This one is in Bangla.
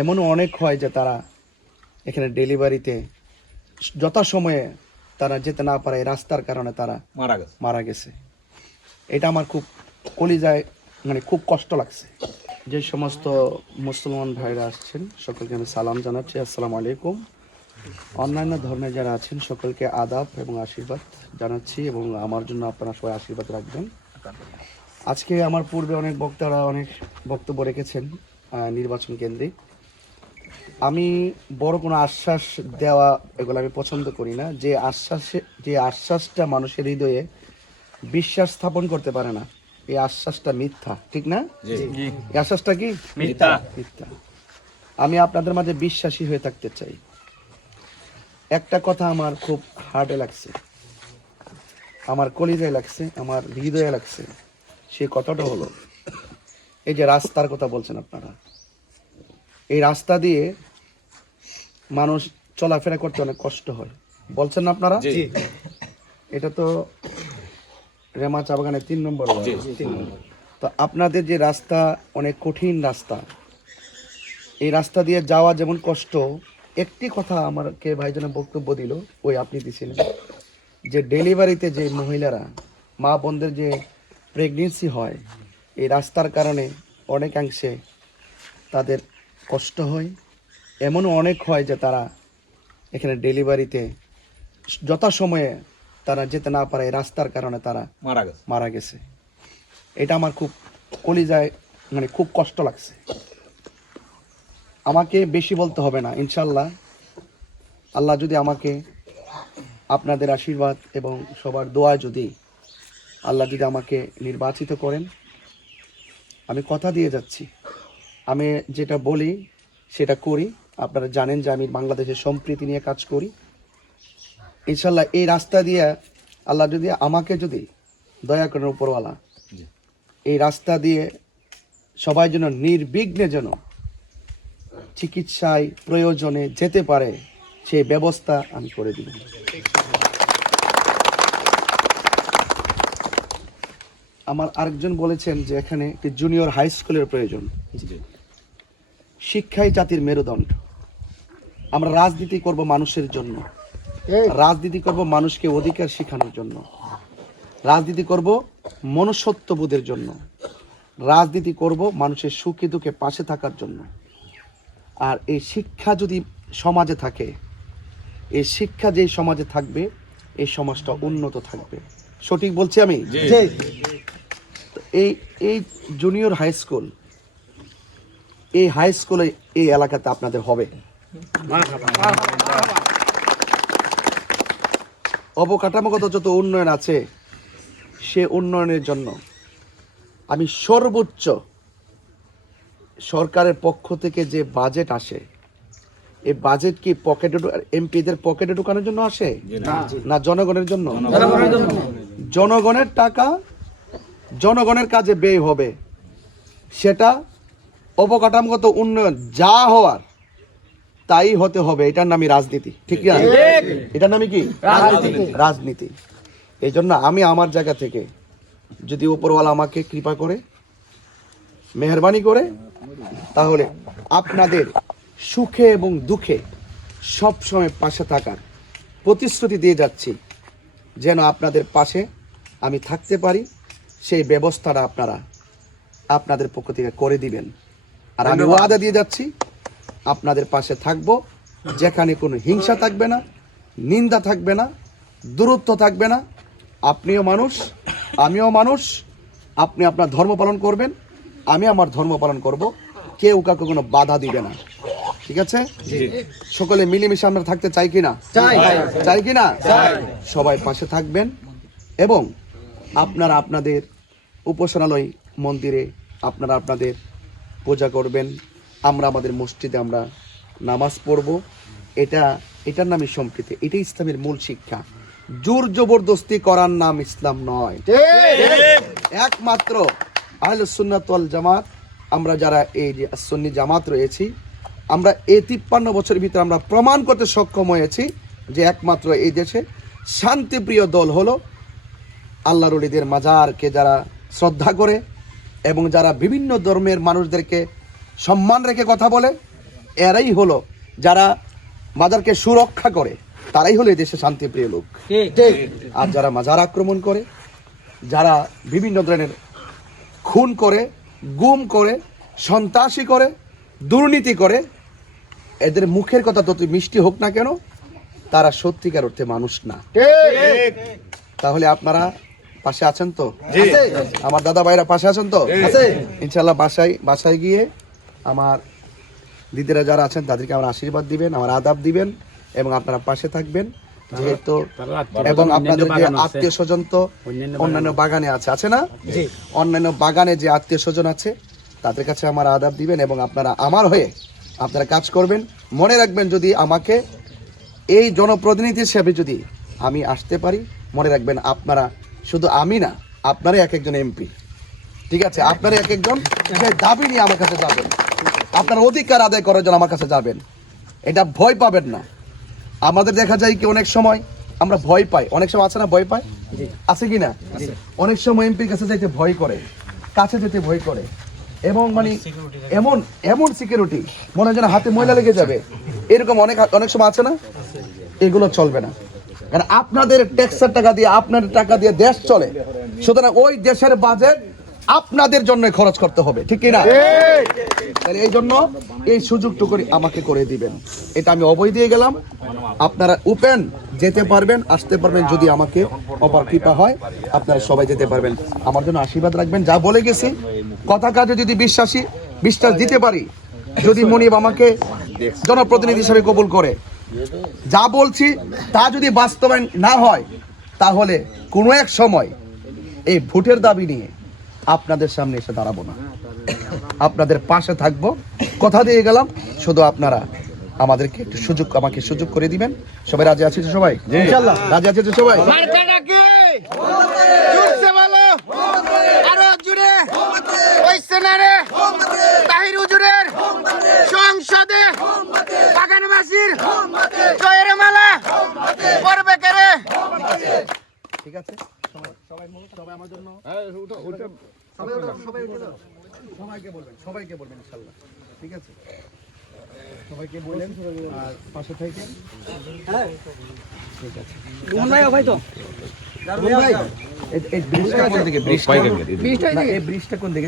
এমনও অনেক হয় যে তারা এখানে ডেলিভারিতে যথাসময়ে তারা যেতে না পারে রাস্তার কারণে তারা মারা গেছে। এটা আমার খুব কলিজায় খুব কষ্ট লাগছে। যে সমস্ত মুসলমান ভাইরা আসছেন সকলকে আমি সালাম জানাচ্ছি, আসসালামু আলাইকুম। অন্যান্য ধর্মে যারা আছেন সকলকে আদাব এবং আশীর্বাদ জানাচ্ছি এবং আমার জন্য আপনারা সবাই আশীর্বাদ রাখবেন। আজকে আমার পূর্বে অনেক বক্তারা অনেক বক্তব্য রেখেছেন নির্বাচন কেন্দ্রিক। আমি বড় কোনো আশ্বাস দেওয়া এগুলো আমি পছন্দ করি না। যে আশ্বাসটা মানুষের হৃদয়ে বিশ্বাস স্থাপন করতে পারে না, এই আশ্বাসটা মিথ্যা, ঠিক না? এই আশ্বাসটা কি মিথ্যা। আমি আপনাদের মাঝে বিশ্বাসী হয়ে থাকতে চাই। একটা কথা আমার খুব হার্টে লাগছে, আমার কলিজায় লাগছে, আমার হৃদয়ে লাগছে। সে কথাটা হলো এই যে রাস্তার কথা বলছেন আপনারা, এই রাস্তা দিয়ে মানুষ চলাফেরা করতে অনেক কষ্ট হয় বলছেন না আপনারা? এটা তো রেমা চা বাগানের 3 নম্বর। তো আপনাদের যে রাস্তা অনেক কঠিন রাস্তা, এই রাস্তা দিয়ে যাওয়া যেমন কষ্ট, একটি কথা আমাকে ভাইজনে বক্তব্য দিল, ওই আপনি দিছিলেন যে ডেলিভারিতে যে মহিলারা মা বোনদের যে প্রেগনেন্সি হয়, এই রাস্তার কারণে অনেকাংশে তাদের কষ্ট হয়। এমনও অনেক হয় যে তারা এখানে ডেলিভারিতে যথাসময়ে তারা যেতে না পারে রাস্তার কারণে তারা মারা গেছে। এটা আমার খুব কলিজায় খুব কষ্ট লাগছে। আমাকে বেশি বলতে হবে না, ইনশাল্লাহ আল্লাহ যদি আমাকে আপনাদের আশীর্বাদ এবং সবার দোয়া যদি আল্লাহ যদি আমাকে নির্বাচিত করেন, আমি কথা দিয়ে যাচ্ছি, আমি যেটা বলি সেটা করি। আপনারা জানেন যে আমি বাংলাদেশের সম্প্রীতি নিয়ে কাজ করি। ইনশাল্লাহ এই রাস্তা দিয়ে আল্লাহ যদি আমাকে যদি দয়া করেন উপরওয়ালা, এই রাস্তা দিয়ে সবাই যেন নির্বিঘ্নে যেন চিকিৎসায় প্রয়োজনে যেতে পারে, সেই ব্যবস্থা আমি করে দিব। আমার আরেকজন বলেছেন যে এখানে একটি জুনিয়র হাই স্কুলের প্রয়োজন। শিক্ষাই জাতির মেরুদণ্ড। আমরা রাজনীতি করব মানুষের জন্য, রাজনীতি করব মানুষকে অধিকার শেখানোর জন্য, রাজনীতি করব মনুষ্যত্ববোধের জন্য, রাজনীতি করব মানুষের সুখে দুঃখে পাশে থাকার জন্য। আর এই শিক্ষা যদি সমাজে থাকে, এই শিক্ষা যেই সমাজে থাকবে, এই সমাজটা উন্নত থাকবে। সঠিক বলছি আমি? এই জুনিয়র হাই স্কুল, এই হাই স্কুলে এই এলাকাতে আপনাদের হবে। অবকাঠামোগত যত উন্নয়ন আছে, সে উন্নয়নের জন্য আমি সর্বোচ্চ সরকারের পক্ষ থেকে যে বাজেট আসে, এই বাজেট কি পকেটে এমপিদের পকেটে ঢুকানোর জন্য আসে না জনগণের জন্য? জনগণের টাকা জনগণের কাজে ব্যয় হবে, সেটা অবকাঠামোগত উন্নয়ন যা হওয়ার তাই হতে হবে। এটার নামই রাজনীতি, ঠিক না? এটার নামই কি? রাজনীতি। এই জন্য আমি আমার জায়গা থেকে যদি উপরওয়ালা আমাকে কৃপা করে, মেহরবানি করে, তাহলে আপনাদের সুখে এবং দুঃখে সবসময় পাশে থাকার প্রতিশ্রুতি দিয়ে যাচ্ছি। যেন আপনাদের পাশে আমি থাকতে পারি, সেই ব্যবস্থাটা আপনারা আপনাদের পক্ষ থেকে করে দিবেন। আর আমি ওয়াদা দিয়ে যাচ্ছি, আপনাদের পাশে থাকব, যেখানে কোনো হিংসা থাকবে না, নিন্দা থাকবে না, দূরত্ব থাকবে না। আপনিও মানুষ, আমিও মানুষ। আপনি আপনার ধর্ম পালন করবেন, আমি আমার ধর্ম পালন করব। কেউ কাউকে কোনো বাধা দিবে না, ঠিক আছে? সকলে মিলেমিশে আমরা থাকতে চাই কিনা? চাই কিনা? সবাই পাশে থাকবেন এবং আপনারা আপনাদের উপাসনালয় মন্দিরে আপনারা আপনাদের পূজা করবেন, আমরা আমাদের মসজিদে আমরা নামাজ পড়ব। এটার নামই সম্প্রীতি, এটাই ইসলামের মূল শিক্ষা। জোর জবরদস্তি করার নাম ইসলাম নয়। একমাত্র আহলে সুন্নাত ওয়াল জামাত, আমরা যারা এই যে সুন্নি জামাত রয়েছি, আমরা এই 53 বছরের ভিতরে আমরা প্রমাণ করতে সক্ষম হয়েছি যে একমাত্র এই দেশে শান্তিপ্রিয় দল হলো আল্লাহর ওলিদের মাজারকে যারা শ্রদ্ধা করে এবং যারা বিভিন্ন ধর্মের মানুষদেরকে সম্মান রেখে কথা বলে, এরাই হলো যারা মাজারকে সুরক্ষা করে, তারাই হলো এদেশে শান্তিপ্রিয় লোক। আর যারা মাজার আক্রমণ করে, যারা বিভিন্ন ধরনের খুন করে, গুম করে, সন্ত্রাসী করে, দুর্নীতি করে, এদের মুখের কথা যত মিষ্টি হোক না কেন, তারা সত্যিকার অর্থে মানুষ না। তাহলে আপনারা পাশে আছেন তো? আমার দাদা ভাইরা পাশে আছেন তো? ইনশাল্লাহ বাসায় গিয়ে আমার দিদিরা যারা আছেন তাদেরকে আমার আশীর্বাদ দিবেন, আমার আদাব দিবেন এবং আপনারা পাশে থাকবেন। যেহেতু এবং আপনাদের যে আত্মীয় স্বজন তো অন্যান্য বাগানে আছে না? অন্যান্য বাগানে যে আত্মীয় স্বজন আছে তাদের কাছে আমার আদাব দিবেন এবং আপনারা আমার হয়ে আপনারা কাজ করবেন। মনে রাখবেন, যদি আমাকে এই জনপ্রতিনিধি হিসেবে যদি আমি আসতে পারি, মনে রাখবেন আপনারা শুধু আমি না, আপনারা এক একজন এমপি, ঠিক আছে? আপনারা এক একজন দাবি নিয়ে আমার কাছে যাবেন, আপনার অধিকার আদায় করার জন্য আমার কাছে যাবেন। এটা ভয় পাবেন না। আমাদের দেখা যায় কি অনেক সময় আমরা ভয় পাই, অনেক সময় আছে না ভয় পাই, আছে কি না? অনেক সময় এমপির কাছে যাইতে ভয় করে, কাছে যেতে ভয় করে এবং মানে এমন এমন সিকিউরিটি মনে হয় যেন হাতে ময়লা লেগে যাবে, এরকম অনেক সময় আছে না? এগুলো চলবে না, কারণ আপনাদের ট্যাক্সের টাকা দিয়ে, আপনাদের টাকা দিয়ে দেশ চলে, সুতরাং ওই দেশের বাজেট আপনাদের জন্য খরচ করতে হবে, ঠিক কি না? তাহলে এই জন্য এই সুযোগটুকু আমাকে করে দিবেন, এটা আমি অবৈ দিয়ে গেলাম। আপনারা ওপেন যেতে পারবেন, আসতে পারবেন, যদি আমাকে অপার কৃপা হয় আপনারা সবাই যেতে পারবেন। আমার জন্য আশীর্বাদ রাখবেন। যা বলে গেছি কথা কাজে যদি বিশ্বাস দিতে পারি, যদি মনিব আমাকে জনপ্রতিনিধি হিসেবে কবুল করে, যা বলছি তা যদি বাস্তবায়ন না হয়, তাহলে কোনো এক সময় এই ভোটের দাবি নিয়ে আপনাদের সামনে এসে দাঁড়াবো না, আপনাদের পাশে থাকবো, কথা দিয়ে গেলাম। শুধু আপনারা আমাদেরকে একটু আমাকে সুযোগ করে দিবেন। সবাই রাজি আছে? সবাই ইনশাআল্লাহ রাজি আছে? সবাই সংসদে বাগানবাসীর জয়ের মালা পড়বে কেরে, ঠিক আছে? সবাই আমার জন্য সবাইকে বলবেন ইনশাআল্লাহ, ঠিক আছে? সবাইকে বলেন আর পাশে থাকেন, ঠিক আছে? এই ব্রিজটা কোন দিকে?